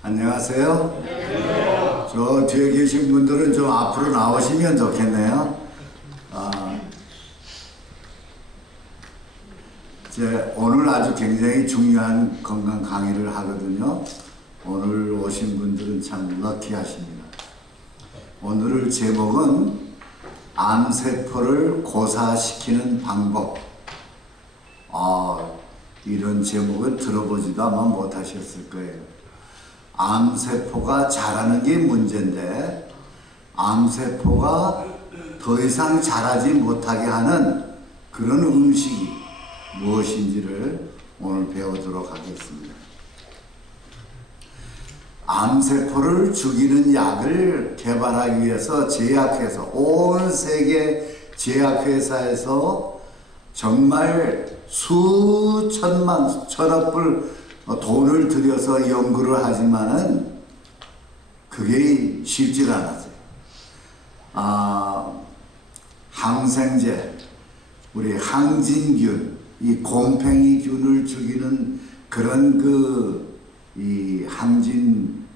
안녕하세요. 네. 저 뒤에 계신 분들은 좀 앞으로 나오시면 좋겠네요. 오늘 아주 굉장히 중요한 건강 강의를 하거든요. 오늘 오신 분들은 참 럭키하십니다. 오늘 제목은 암세포를 고사시키는 방법. 이런 제목은 들어보지도 아마 못하셨을 거예요. 암세포가 자라는 게 문제인데 암세포가 더 이상 자라지 못하게 하는 그런 음식이 무엇인지를 오늘 배우도록 하겠습니다. 암세포를 죽이는 약을 개발하기 위해서 제약회사, 온 세계 제약회사에서 정말 수천만, 천억 불 돈을 들여서 연구를 하지만은 그게 쉽지 않았어요. 항생제, 우리 항진균, 이 곰팡이균을 죽이는 그런 이 항진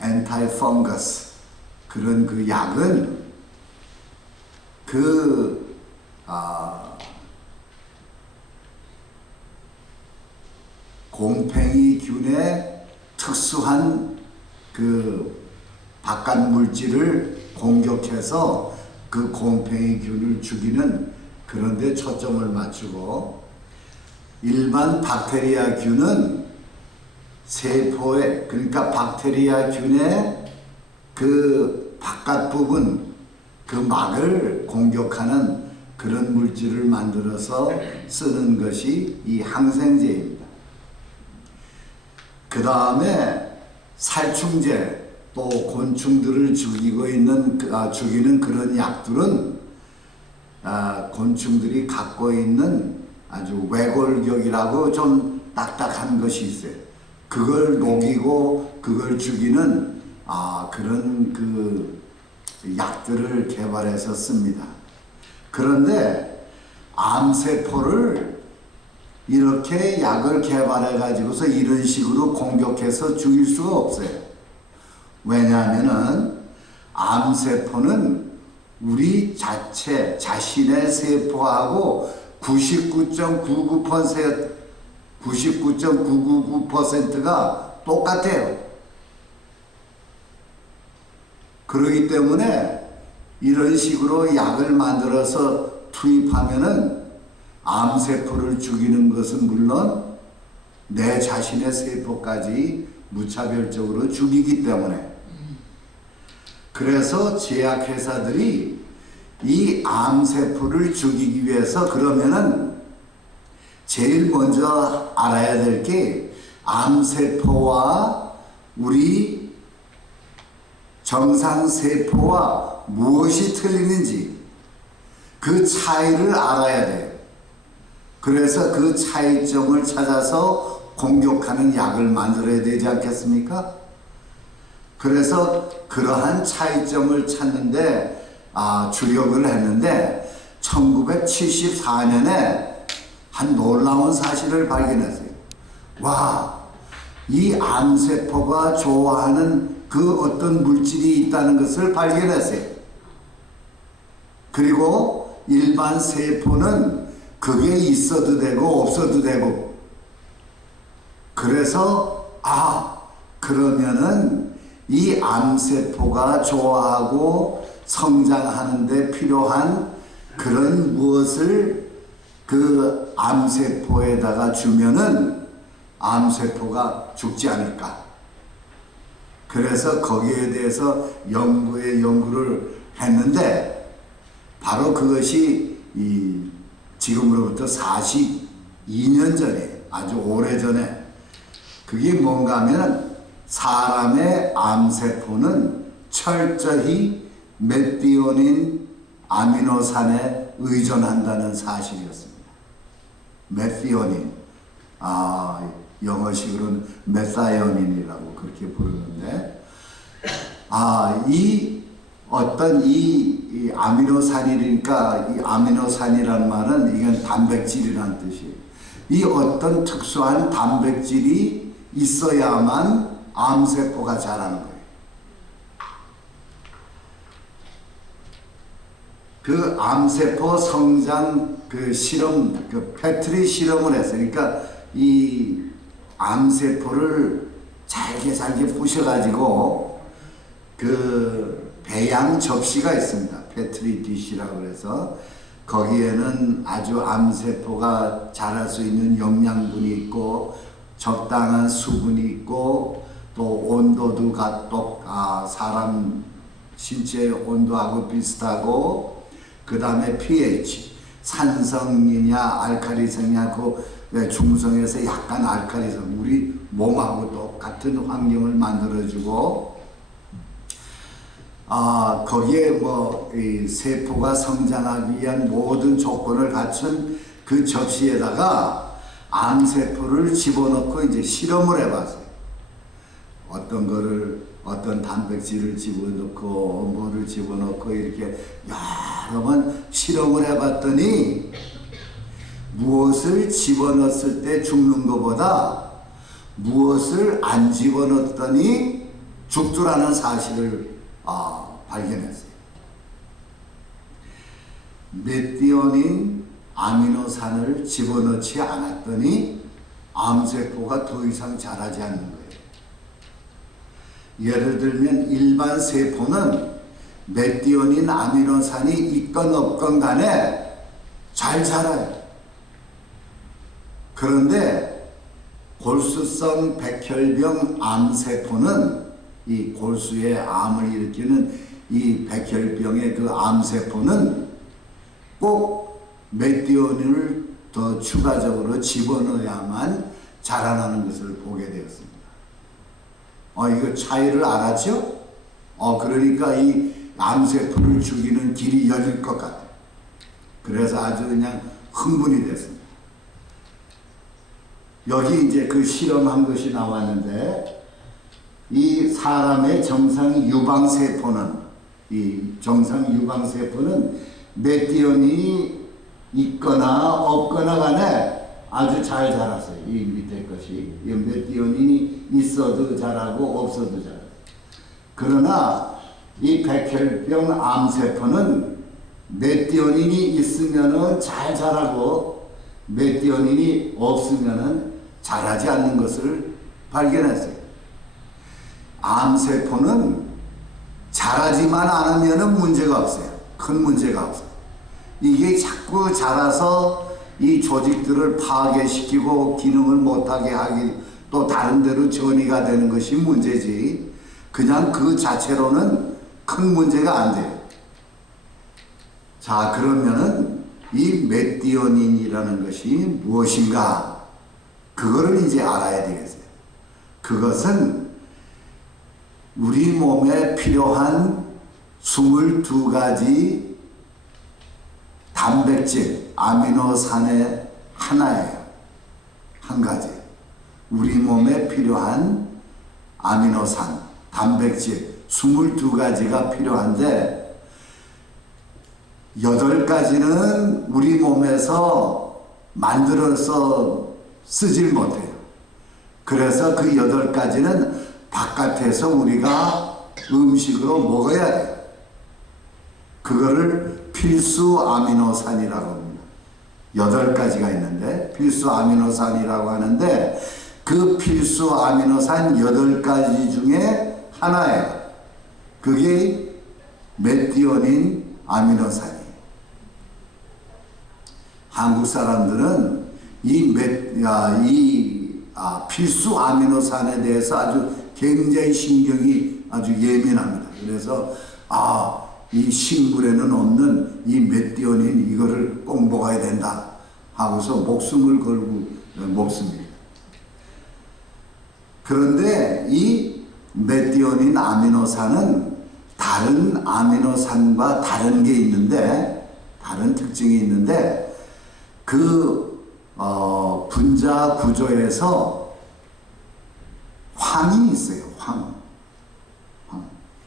엔타이펑거스 그런 그 약은 곰팡이균의 특수한 바깥 물질을 공격해서 그 곰팡이균을 죽이는 그런 데 초점을 맞추고, 일반 박테리아균은 세포에, 그러니까 박테리아균의 그 바깥 부분, 그 막을 공격하는 그런 물질을 만들어서 쓰는 것이 이 항생제입니다. 그 다음에 살충제, 또 곤충들을 죽이는 그런 약들은 곤충들이 갖고 있는 아주 외골격이라고 좀 딱딱한 것이 있어요. 그걸 녹이고 그걸 죽이는 그런 약들을 개발해서 씁니다. 그런데 암세포를 이렇게 약을 개발해 가지고서 이런 식으로 공격해서 죽일 수가 없어요. 왜냐하면은 암세포는 우리 자신의 세포하고 99.999%가 똑같아요. 그렇기 때문에 이런 식으로 약을 만들어서 투입하면은 암세포를 죽이는 것은 물론 내 자신의 세포까지 무차별적으로 죽이기 때문에, 그래서 제약회사들이 이 암세포를 죽이기 위해서 그러면은 제일 먼저 알아야 될 게 암세포와 우리 정상세포와 무엇이 틀리는지 그 차이를 알아야 돼요. 그래서 그 차이점을 찾아서 공격하는 약을 만들어야 되지 않겠습니까? 그래서 그러한 차이점을 찾는데 주력을 했는데 1974년에 한 놀라운 사실을 발견했어요. 와, 이 암세포가 좋아하는 그 어떤 물질이 있다는 것을 발견했어요. 그리고 일반 세포는 그게 있어도 되고 없어도 되고, 그래서 그러면은 이 암세포가 좋아하고 성장하는 데 필요한 그런 무엇을 그 암세포에다가 주면은 암세포가 죽지 않을까. 그래서 거기에 대해서 연구를 했는데, 바로 그것이 지금으로부터 42년 전에, 아주 오래전에, 그게 뭔가 하면 사람의 암세포는 철저히 메티오닌 아미노산에 의존한다는 사실이었습니다. 메티오닌, 영어식으로는 메사이오닌이라고 그렇게 부르는데, 이 아미노산이니까, 이 아미노산이라는 말은 이건 단백질이라는 뜻이에요. 이 어떤 특수한 단백질이 있어야만 암세포가 자라는 거예요. 그 암세포 성장 그 실험, 그 패트리 실험을 했어요. 그러니까 이 암세포를 잘게 부셔가지고 그 배양 접시가 있습니다. 패트리 디시라고 해서 거기에는 아주 암세포가 자랄 수 있는 영양분이 있고 적당한 수분이 있고 또 온도도 사람 신체 온도하고 비슷하고 그 다음에 pH 산성이냐 알칼리성이냐 그 중성에서 약간 알칼리성 우리 몸하고 똑같은 환경을 만들어주고 거기에 이 세포가 성장하기 위한 모든 조건을 갖춘 그 접시에다가 암세포를 집어넣고 이제 실험을 해봤어요. 어떤 단백질을 집어넣고 뭐를 집어넣고 이렇게 여러 번 실험을 해봤더니 무엇을 집어넣었을 때 죽는 것보다 무엇을 안 집어넣었더니 죽더라는 사실을 발견했어요. 메티오닌 아미노산을 집어넣지 않았더니 암세포가 더 이상 자라지 않는 거예요. 예를 들면 일반 세포는 메티오닌 아미노산이 있건 없건 간에 잘 자라요. 그런데 골수성 백혈병 암세포는 이 골수에 암을 일으키는 이 백혈병의 그 암세포는 꼭 메티오닌을 더 추가적으로 집어넣어야만 자라나는 것을 보게 되었습니다. 이거 차이를 알았죠? 그러니까 이 암세포를 죽이는 길이 열릴 것 같아요. 그래서 아주 그냥 흥분이 됐습니다. 여기 이제 그 실험한 것이 나왔는데, 이 사람의 정상 유방세포는, 메티오닌이 있거나 없거나 간에 아주 잘 자랐어요. 이 밑에 것이. 이 메티오닌이 있어도 자라고 없어도 자라요. 그러나 이 백혈병 암세포는 메티오닌이 있으면은 잘 자라고 메티오닌이 없으면은 자라지 않는 것을 발견했어요. 암세포는 자라지만 않으면은 문제가 없어요. 큰 문제가 없어요. 이게 자꾸 자라서 이 조직들을 파괴시키고 기능을 못하게 하기 또 다른 데로 전이가 되는 것이 문제지 그냥 그 자체로는 큰 문제가 안 돼요. 자, 그러면은 이 메티오닌이라는 것이 무엇인가? 그거를 이제 알아야 되겠어요. 그것은 우리 몸에 필요한 22가지 단백질, 아미노산의 하나예요. 한 가지. 우리 몸에 필요한 아미노산, 단백질 22가지가 필요한데 8가지는 우리 몸에서 만들어서 쓰질 못해요. 그래서 그 8가지는 바깥에서 우리가 음식으로 먹어야 돼요. 그거를 필수 아미노산이라고 합니다. 8가지가 있는데 필수 아미노산이라고 하는데 그 필수 아미노산 8가지 중에 하나예요. 그게 메티오닌 아미노산이에요. 한국 사람들은 필수 아미노산에 대해서 아주 굉장히 신경이 아주 예민합니다. 그래서 이 식물에는 없는 이 메티오닌 이거를 꼭 먹어야 된다 하고서 목숨을 걸고 먹습니다. 그런데 이 메티오닌 아미노산은 다른 아미노산과 다른 게 있는데 다른 특징이 있는데 그 분자 구조에서 황이 있어요. 황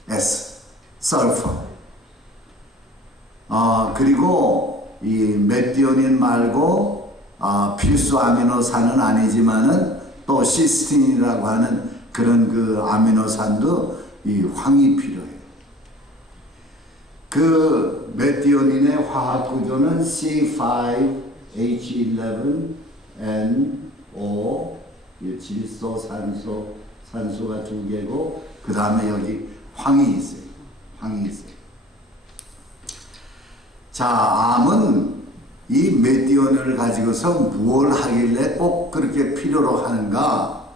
S 설퍼. 그리고 이 메티오닌 말고 필수 아미노산은 아니지만은 또 시스틴이라고 하는 그런 그 아미노산도 이 황이 필요해요. 그 메티오닌의 화학 구조는 C5H11NO, 질소, 산소가 두 개고, 그 다음에 여기 황이 있어요. 황이 있어요. 자, 암은 이 메티오닌을 가지고서 무엇을 하길래 꼭 그렇게 필요로 하는가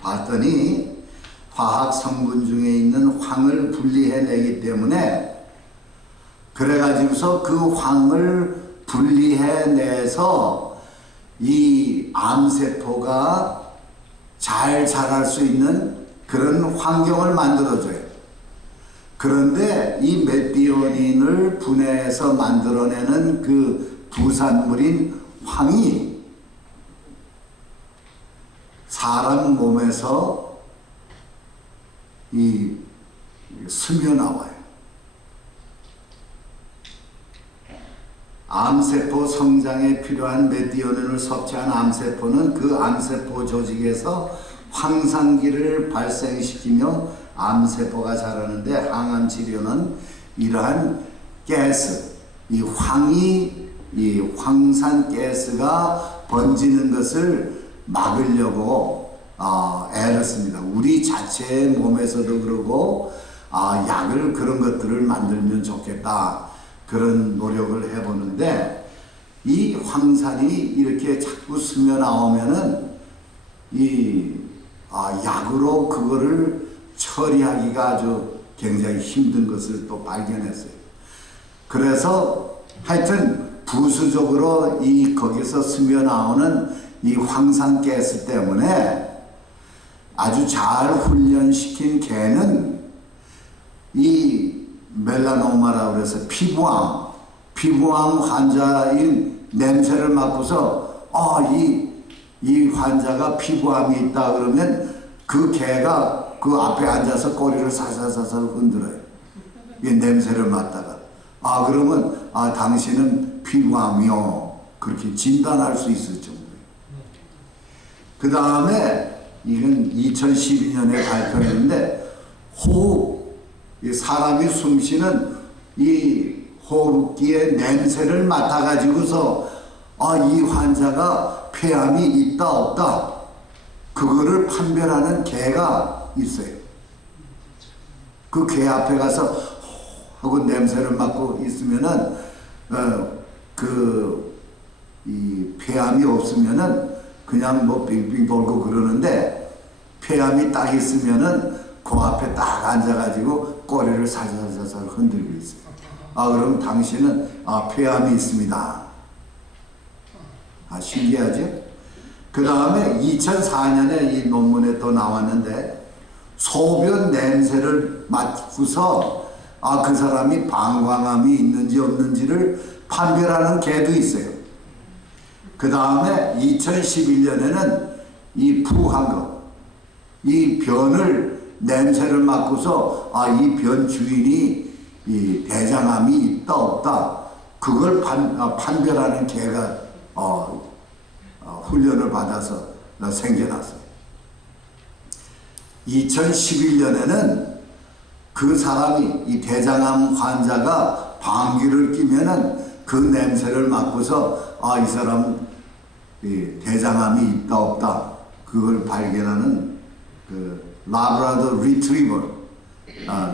봤더니 화학 성분 중에 있는 황을 분리해내기 때문에, 그래가지고서 그 황을 분리해내서 이 암세포가 잘 자랄 수 있는 그런 환경을 만들어줘요. 그런데 이 메티오닌을 분해해서 만들어내는 그 부산물인 황이 사람 몸에서 스며 나와요. 암세포 성장에 필요한 메티오닌을 섭취한 암세포는 그 암세포 조직에서 황산기를 발생시키며 암세포가 자라는데, 항암 치료는 이러한 가스, 이 황산 가스가 번지는 것을 막으려고 애를 씁니다. 우리 자체의 몸에서도 그러고 약을 그런 것들을 만들면 좋겠다, 그런 노력을 해보는데, 이 황산이 이렇게 자꾸 스며 나오면은 약으로 그거를 처리하기가 아주 굉장히 힘든 것을 또 발견했어요. 그래서 하여튼 부수적으로 거기서 스며 나오는 이 황산가스 때문에 아주 잘 훈련시킨 개는 이 멜라노마라고 해서 피부암 환자인 냄새를 맡고서 이 환자가 피부암이 있다 그러면 그 개가 그 앞에 앉아서 꼬리를 사살사살 흔들어요. 이 냄새를 맡다가 그러면 당신은 피부암이요, 그렇게 진단할 수 있을 정도예요. 그 다음에 이건 2012년에 발표했는데, 호흡, 사람이 숨쉬는 이 호흡기의 냄새를 맡아가지고서 이 환자가 폐암이 있다 없다, 그거를 판별하는 개가 있어요. 그 개 앞에 가서 하고 냄새를 맡고 있으면은 이 폐암이 없으면은 그냥 뭐 빙빙 돌고 그러는데, 폐암이 딱 있으면은 그 앞에 딱 앉아가지고 꼬리를 살살살살 흔들고 있어요. 그럼 당신은 폐암이 있습니다. 신기하죠? 그 다음에 2004년에 이 논문에 또 나왔는데, 소변 냄새를 맡고서 그 사람이 방광암이 있는지 없는지를 판별하는 개도 있어요. 그 다음에 2011년에는 이 푸한 거, 이 변을 냄새를 맡고서 이 변 주인이 이 대장암이 있다 없다, 그걸 판별하는 개가 훈련을 받아서 생겨났어요. 2011년에는 그 사람이, 이 대장암 환자가 방귀를 뀌면은 그 냄새를 맡고서 이 사람은 대장암이 있다 없다, 그걸 발견하는 그 라브라도 리트리버,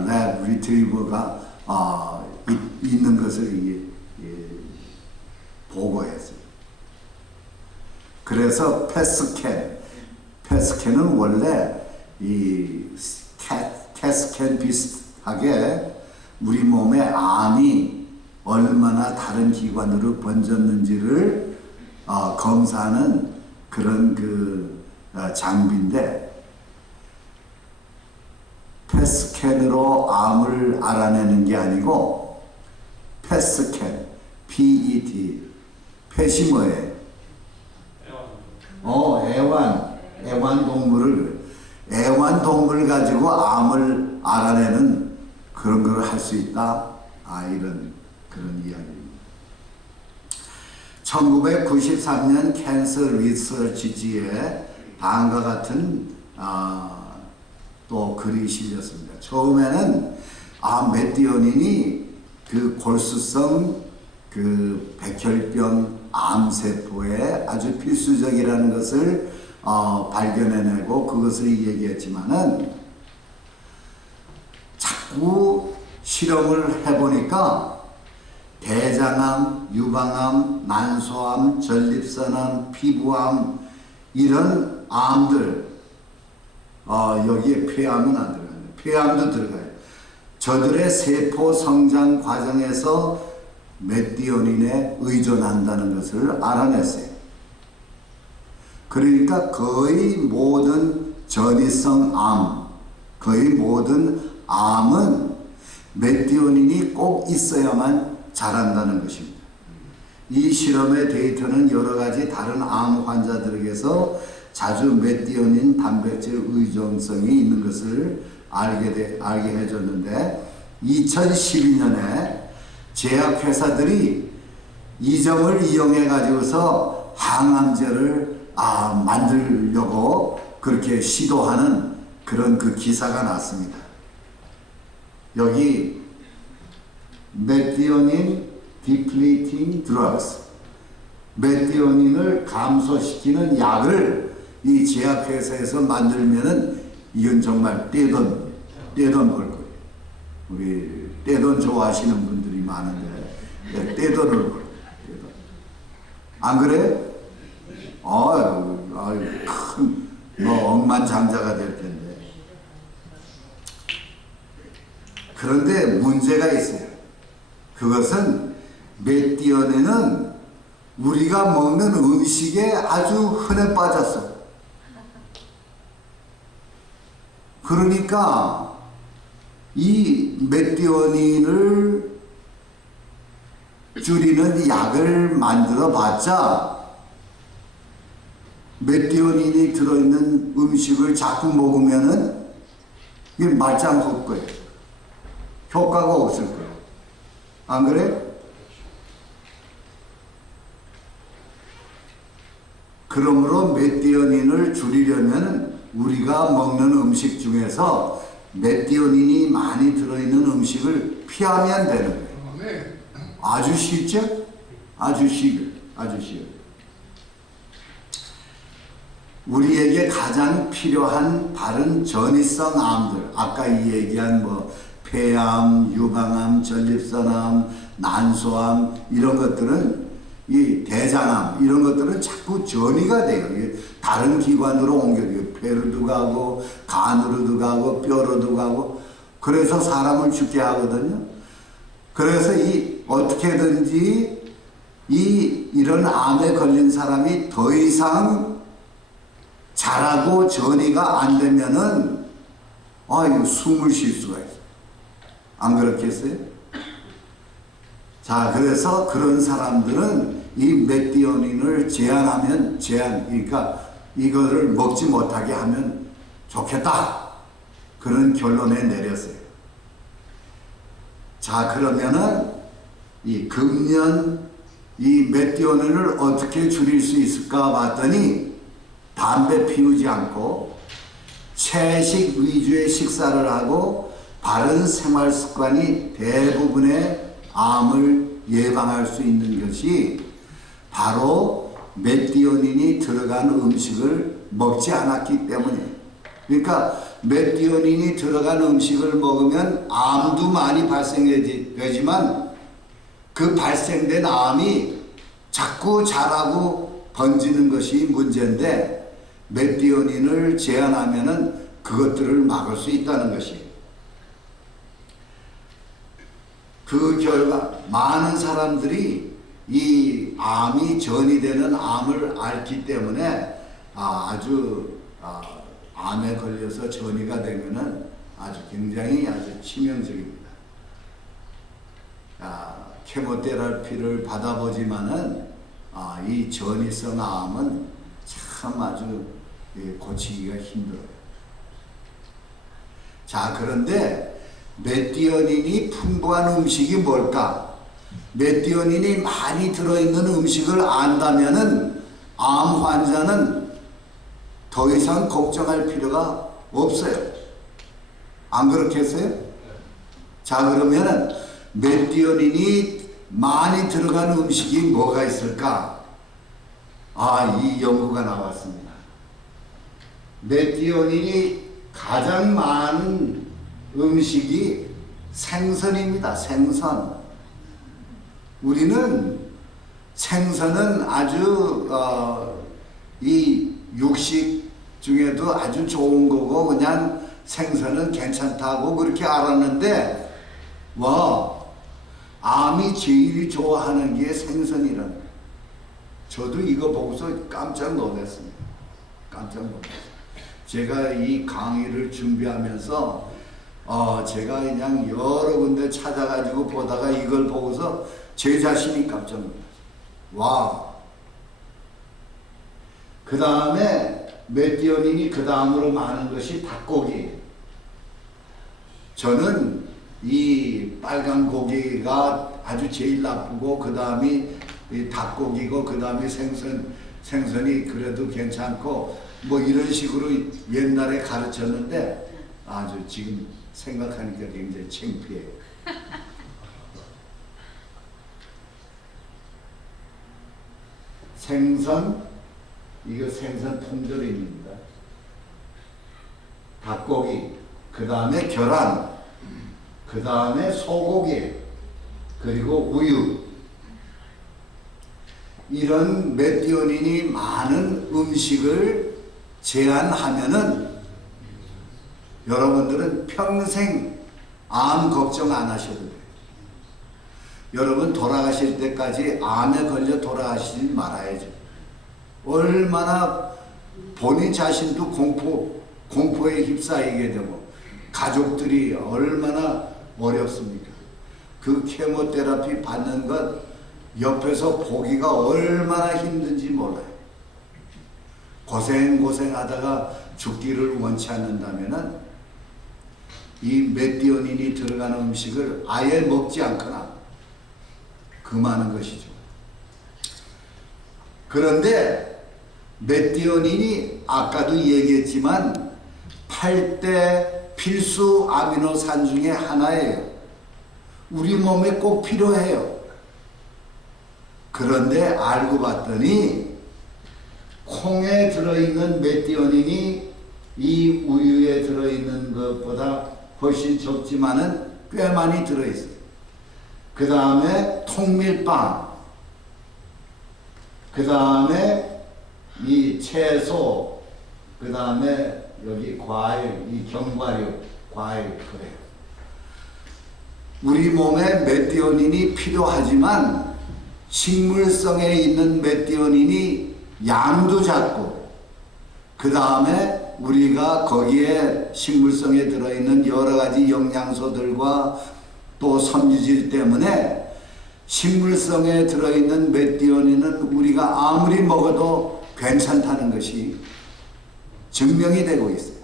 랩 리트리버가 있는 것을 보고했어요. 그래서 패스캔은 원래 이 캣스캔 비슷하게 우리 몸에 암이 얼마나 다른 기관으로 번졌는지를 검사하는 그런 장비인데, 패스캔으로 암을 알아내는 게 아니고, 패스캔, PET, 펫이 뭐예요? 애완동물을 가지고 암을 알아내는 그런 걸 할 수 있다. 이런 그런 이야기입니다. 1993년 캔서 리서치지에 다음과 같은 또 글이 실렸습니다. 처음에는 맷디오닌이 그 골수성 그 백혈병 암세포에 아주 필수적이라는 것을 발견해내고 그것을 얘기했지만은 자꾸 실험을 해보니까 대장암, 유방암, 난소암, 전립선암, 피부암 이런 암들 여기에 폐암은 안 들어가요. 폐암도 들어가요. 저들의 세포 성장 과정에서 맷디오닌에 의존한다는 것을 알아냈어요. 그러니까 거의 모든 전이성 암, 거의 모든 암은 맷디오닌이 꼭 있어야만 자란다는 것입니다. 이 실험의 데이터는 여러 가지 다른 암 환자들에게서 자주 맷디오닌 단백질 의존성이 있는 것을 알게 해줬는데 2012년에 제약회사들이 이 점을 이용해 가지고서 항암제를 만들려고 그렇게 시도하는 그런 그 기사가 났습니다. 여기 메티오닌 디플리팅 드러그스, 메티오닌을 감소시키는 약을 이 제약회사에서 만들면은 이건 정말 떼돈 벌 거예요. 우리 떼돈 좋아하시는 분들이 많은데 떼돈을 벌 거예요. 안 그래? 큰 억만장자가 될 텐데. 그런데 문제가 있어요. 그것은 맷디오닌은 우리가 먹는 음식에 아주 흔해 빠졌어. 그러니까 이 맷디오닌을 줄이는 약을 만들어 봤자 맷디오닌이 들어있는 음식을 자꾸 먹으면은 이게 말짱 거예요. 효과가 없을 거예요. 안 그래? 그러므로 맷디오닌을 줄이려면 우리가 먹는 음식 중에서 맷디오닌이 많이 들어있는 음식을 피하면 되는 거예요. 아주 쉽죠? 아주 쉬워요. 우리에게 가장 필요한 다른 전이성 암들, 아까 이 얘기한 폐암, 유방암, 전립선암, 난소암 이런 것들은 이 대장암 이런 것들은 자꾸 전이가 돼요. 이게 다른 기관으로 옮겨져요. 폐로도 가고 간으로도 가고 뼈로도 가고 그래서 사람을 죽게 하거든요. 그래서 어떻게든지 이런 암에 걸린 사람이 더 이상 자라고 전이가 안 되면은 이거 숨을 쉴 수가 있어요. 안 그렇겠어요? 자, 그래서 그런 사람들은 이 맷디오닌을 그러니까 이거를 먹지 못하게 하면 좋겠다. 그런 결론에 내렸어요. 자, 그러면은 금년 이 맷디오닌을 어떻게 줄일 수 있을까 봤더니 담배 피우지 않고 채식 위주의 식사를 하고 바른 생활 습관이 대부분의 암을 예방할 수 있는 것이 바로 맷디오닌이 들어간 음식을 먹지 않았기 때문이에요. 그러니까 맷디오닌이 들어간 음식을 먹으면 암도 많이 발생되지만 그 발생된 암이 자꾸 자라고 번지는 것이 문제인데 맷디오닌을 제한하면은 그것들을 막을 수 있다는 것이에요. 그 결과 많은 사람들이 이 암이 전이되는 암을 앓기 때문에 암에 걸려서 전이가 되면은 아주 굉장히 아주 치명적입니다. 케모테라피를 받아보지만은 이 전이성 암은 참 아주 고치기가 힘들어요. 자, 그런데 맷디오닌이 풍부한 음식이 뭘까? 메티오닌이 많이 들어있는 음식을 안다면은 암 환자는 더 이상 걱정할 필요가 없어요. 안 그렇겠어요? 자, 그러면은 메티오닌이 많이 들어간 음식이 뭐가 있을까? 이 연구가 나왔습니다. 메티오닌이 가장 많은 음식이 생선입니다. 생선. 우리는 생선은 아주 이 육식 중에도 아주 좋은 거고 그냥 생선은 괜찮다고 그렇게 알았는데 암이 제일 좋아하는 게 생선이라는 거예요. 저도 이거 보고서 깜짝 놀랐습니다. 깜짝 놀랐어요. 제가 이 강의를 준비하면서 제가 그냥 여러 군데 찾아가지고 보다가 이걸 보고서 제 자신이 깜짝 놀랐어요. 그 다음에 메티오닌이 그 다음으로 많은 것이 닭고기. 저는 이 빨간 고기가 아주 제일 나쁘고 그 다음이 닭고기고 그 다음에 생선이 그래도 괜찮고 뭐 이런 식으로 옛날에 가르쳤는데 아주 지금 생각하니까 굉장히 창피해요. 생선, 이거 생선 통조림입니다. 닭고기, 그 다음에 계란, 그 다음에 소고기, 그리고 우유. 이런 메티오닌이 많은 음식을 제한하면은 여러분들은 평생 암 걱정 안 하셔도 돼요. 여러분 돌아가실 때까지 암에 걸려 돌아가시지 말아야죠. 얼마나 본인 자신도 공포에 휩싸이게 되고 가족들이 얼마나 어렵습니까? 그 케모테라피 받는 것 옆에서 보기가 얼마나 힘든지 몰라요. 고생하다가 죽기를 원치 않는다면은 이 메티오닌이 들어가는 음식을 아예 먹지 않거나 금하는 것이죠. 그런데 메티오닌이 아까도 얘기했지만 8대 필수 아미노산 중에 하나예요. 우리 몸에 꼭 필요해요. 그런데 알고 봤더니 콩에 들어있는 메티오닌이 이 우유에 들어있는 것보다 훨씬 적지만은 꽤 많이 들어있어요. 그 다음에 통밀빵, 그 다음에 이 채소, 그 다음에 여기 과일, 이 견과류, 과일, 그래요. 우리 몸에 메티오닌이 필요하지만 식물성에 있는 메티오닌이 양도 작고 그 다음에 우리가 거기에 식물성에 들어있는 여러 가지 영양소들과 또 섬유질 때문에 식물성에 들어있는 메티오닌은 우리가 아무리 먹어도 괜찮다는 것이 증명이 되고 있어요.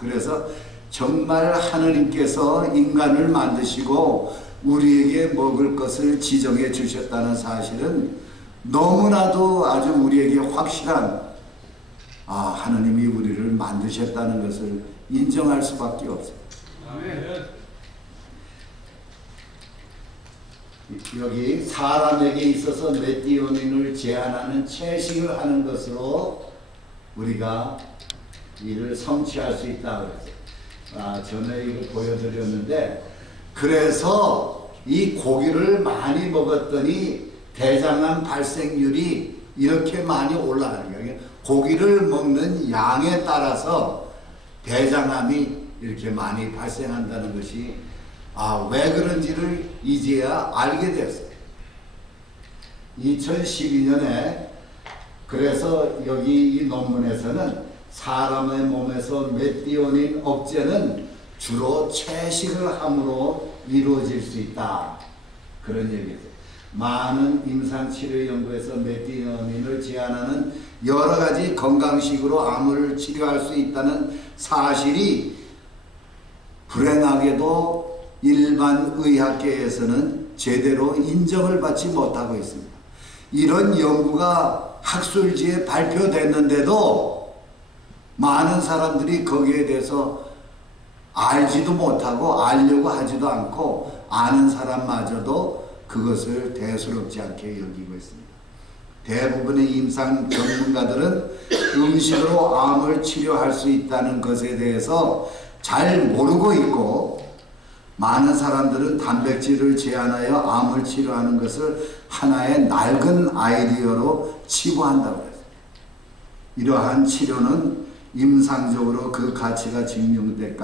그래서 정말 하느님께서 인간을 만드시고 우리에게 먹을 것을 지정해 주셨다는 사실은 너무나도 아주 우리에게 확실한 하느님이 우리를 만드셨다는 것을 인정할 수밖에 없어요. 아멘. 여기 사람에게 있어서 메티오닌을 제한하는 채식을 하는 것으로 우리가 이를 성취할 수 있다고 그랬어요. 전에 이거 보여드렸는데 그래서 이 고기를 많이 먹었더니 대장암 발생률이 이렇게 많이 올라가는 거예요. 고기를 먹는 양에 따라서 대장암이 이렇게 많이 발생한다는 것이 왜 그런지를 이제야 알게 되었어요. 2012년에 그래서 여기 이 논문에서는 사람의 몸에서 메티오닌 억제는 주로 채식을 함으로 이루어질 수 있다. 그런 얘기죠. 많은 임상치료 연구에서 메티오닌을 제한하는 여러 가지 건강식으로 암을 치료할 수 있다는 사실이 불행하게도 일반 의학계에서는 제대로 인정을 받지 못하고 있습니다. 이런 연구가 학술지에 발표됐는데도 많은 사람들이 거기에 대해서 알지도 못하고 알려고 하지도 않고 아는 사람마저도 그것을 대수롭지 않게 여기고 있습니다. 대부분의 임상 전문가들은 음식으로 암을 치료할 수 있다는 것에 대해서 잘 모르고 있고, 많은 사람들은 단백질을 제한하여 암을 치료하는 것을 하나의 낡은 아이디어로 치부한다고 했어요. 이러한 치료는 임상적으로 그 가치가 증명될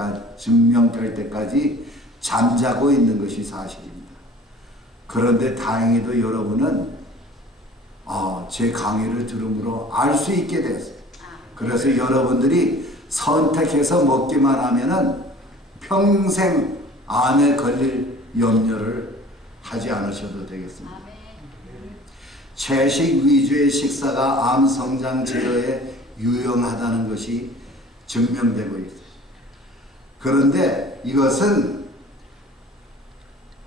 때까지 잠자고 있는 것이 사실입니다. 그런데 다행히도 여러분은 제 강의를 들음으로 알 수 있게 됐어요. 그래서 여러분들이 선택해서 먹기만 하면은 평생 암에 걸릴 염려를 하지 않으셔도 되겠습니다. 채식 위주의 식사가 암 성장 제어에 유용하다는 것이 증명되고 있어요. 그런데 이것은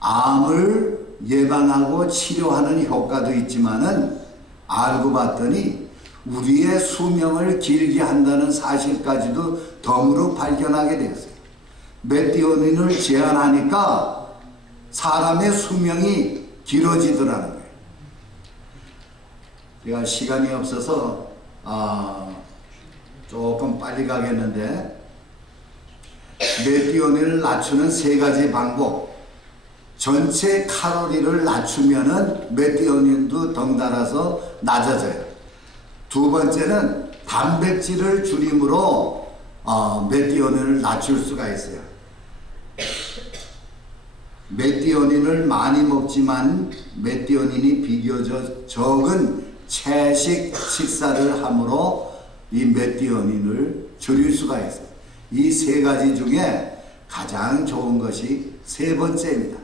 암을 예방하고 치료하는 효과도 있지만은 알고 봤더니 우리의 수명을 길게 한다는 사실까지도 덤으로 발견하게 되었어요. 메티오닌을 제한하니까 사람의 수명이 길어지더라는 거예요. 제가 시간이 없어서 조금 빨리 가겠는데, 메티오닌을 낮추는 세 가지 방법. 전체 칼로리를 낮추면은 메티오닌도 덩달아서 낮아져요. 두 번째는 단백질을 줄임으로 메티오닌을 낮출 수가 있어요. 메티오닌을 많이 먹지만 메티오닌이 비교적 적은 채식 식사를 함으로 이 메티오닌을 줄일 수가 있어요. 이 세 가지 중에 가장 좋은 것이 세 번째입니다.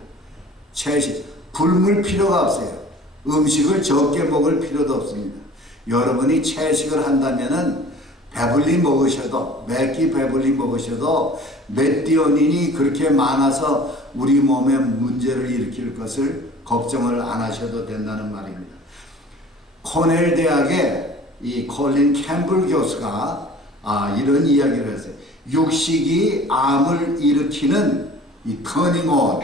채식. 굶을 필요가 없어요. 음식을 적게 먹을 필요도 없습니다. 여러분이 채식을 한다면은 배불리 먹으셔도, 매끼 배불리 먹으셔도 메티오닌이 그렇게 많아서 우리 몸에 문제를 일으킬 것을 걱정을 안 하셔도 된다는 말입니다. 코넬 대학의 이 콜린 캠블 교수가 이런 이야기를 했어요. 육식이 암을 일으키는 이 터닝온,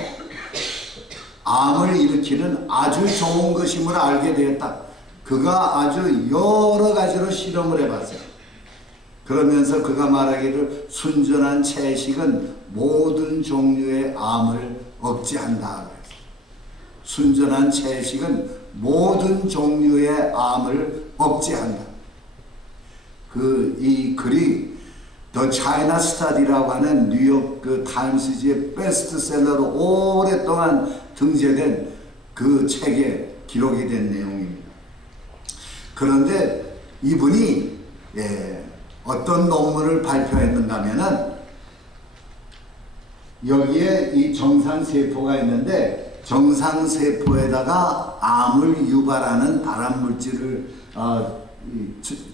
암을 일으키는 아주 좋은 것임을 알게 되었다. 그가 아주 여러 가지로 실험을 해봤어요. 그러면서 그가 말하기를 순전한 채식은 모든 종류의 암을 억제한다. 순전한 채식은 모든 종류의 암을 억제한다. 이 글이 더 차이나 스타디라고 하는 뉴욕 타임스지의 베스트셀러로 오랫동안 등재된 그 책에 기록이 된 내용입니다. 그런데 이분이 어떤 논문을 발표했는가 하면은, 여기에 이 정상세포가 있는데 정상세포에다가 암을 유발하는 발암물질을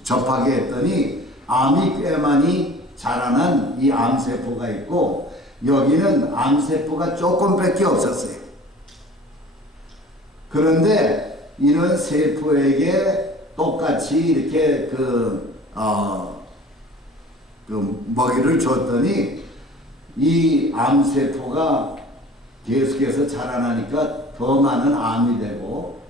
접하게 했더니 암이 꽤 많이 자라난 이 암세포가 있고, 여기는 암세포가 조금밖에 없었어요. 그런데 이런 세포에게 똑같이 이렇게 먹이를 줬더니 이 암세포가 계속해서 자라나니까 더 많은 암이 되고,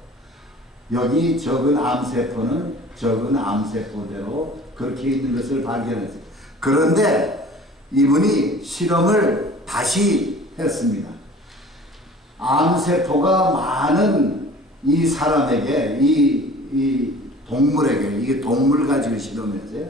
여기 적은 암세포는 적은 암세포대로 그렇게 있는 것을 발견했어요. 그런데 이분이 실험을 다시 했습니다. 암세포가 많은 이 사람에게, 이 동물에게, 이게 동물 가지고 실험했어요.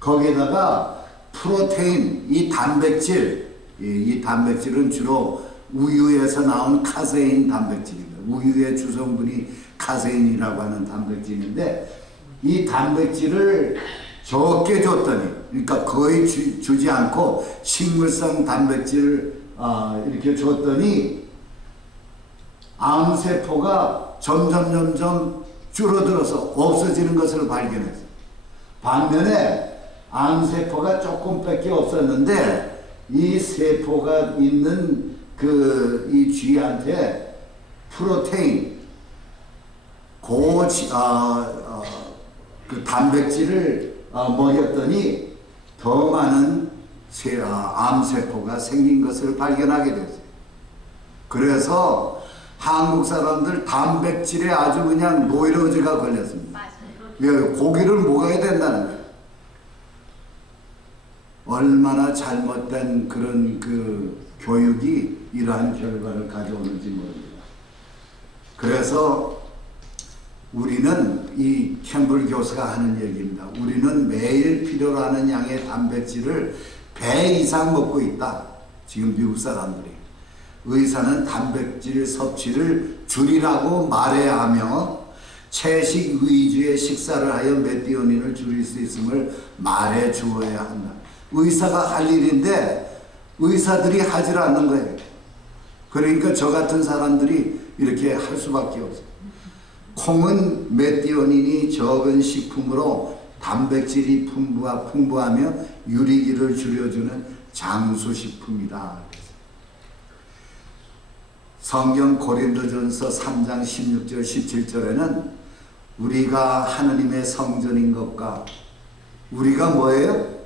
거기에다가 프로테인, 이 단백질, 이 단백질은 주로 우유에서 나온 카세인 단백질입니다. 우유의 주성분이 카세인이라고 하는 단백질인데, 이 단백질을 적게 줬더니, 그러니까 거의 주지 않고 식물성 단백질을 이렇게 줬더니 암세포가 점점 줄어들어서 없어지는 것을 발견했어요. 반면에 암세포가 조금밖에 없었는데 이 세포가 있는 이 쥐한테 프로테인, 그 단백질을 먹였더니 더 많은 암세포가 생긴 것을 발견하게 됐어요. 그래서 한국 사람들 단백질에 아주 그냥 노이로제가 걸렸습니다. 왜? 고기를 먹어야 된다는 거예요. 얼마나 잘못된 그런 그 교육이 이러한 결과를 가져오는지 모릅니다. 그래서 우리는 이 캠블 교수가 하는 얘기입니다. 우리는 매일 필요로 하는 양의 단백질을 배 이상 먹고 있다. 지금 미국 사람들이. 의사는 단백질 섭취를 줄이라고 말해야 하며 채식 위주의 식사를 하여 메티오닌을 줄일 수 있음을 말해 주어야 한다. 의사가 할 일인데 의사들이 하질 않는 거예요. 그러니까 저 같은 사람들이 이렇게 할 수밖에 없어요. 콩은 메티오닌이 적은 식품으로 단백질이 풍부하며 유리기를 줄여주는 장수식품이다. 성경 고린도전서 3장 16절 17절에는 우리가 하느님의 성전인 것과 우리가 뭐예요?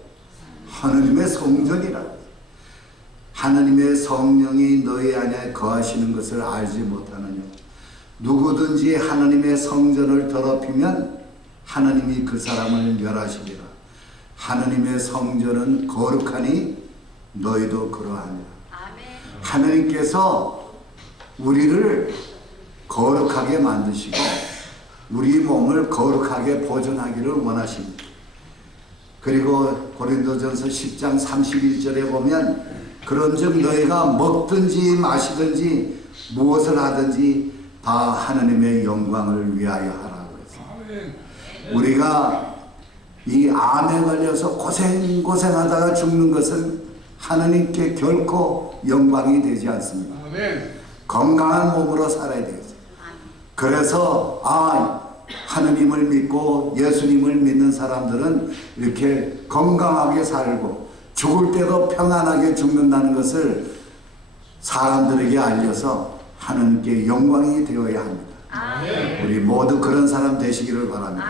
하느님의 성전이라. 하느님의 성령이 너희 안에 거하시는 것을 알지 못하느냐. 누구든지 하느님의 성전을 더럽히면 하느님이 그 사람을 멸하시리라. 하느님의 성전은 거룩하니 너희도 그러하니라. 하느님께서 우리를 거룩하게 만드시고 우리 몸을 거룩하게 보존하기를 원하십니다. 그리고 고린도전서 10장 31절에 보면 그런즉 너희가 먹든지 마시든지 무엇을 하든지 다 하느님의 영광을 위하여 하라고 했습니다. 우리가 이 암에 걸려서 고생하다가 죽는 것은 하느님께 결코 영광이 되지 않습니다. 건강한 몸으로 살아야 되겠어요. 그래서 하느님을 믿고 예수님을 믿는 사람들은 이렇게 건강하게 살고 죽을 때도 평안하게 죽는다는 것을 사람들에게 알려서 하느님께 영광이 되어야 합니다. 우리 모두 그런 사람 되시기를 바랍니다.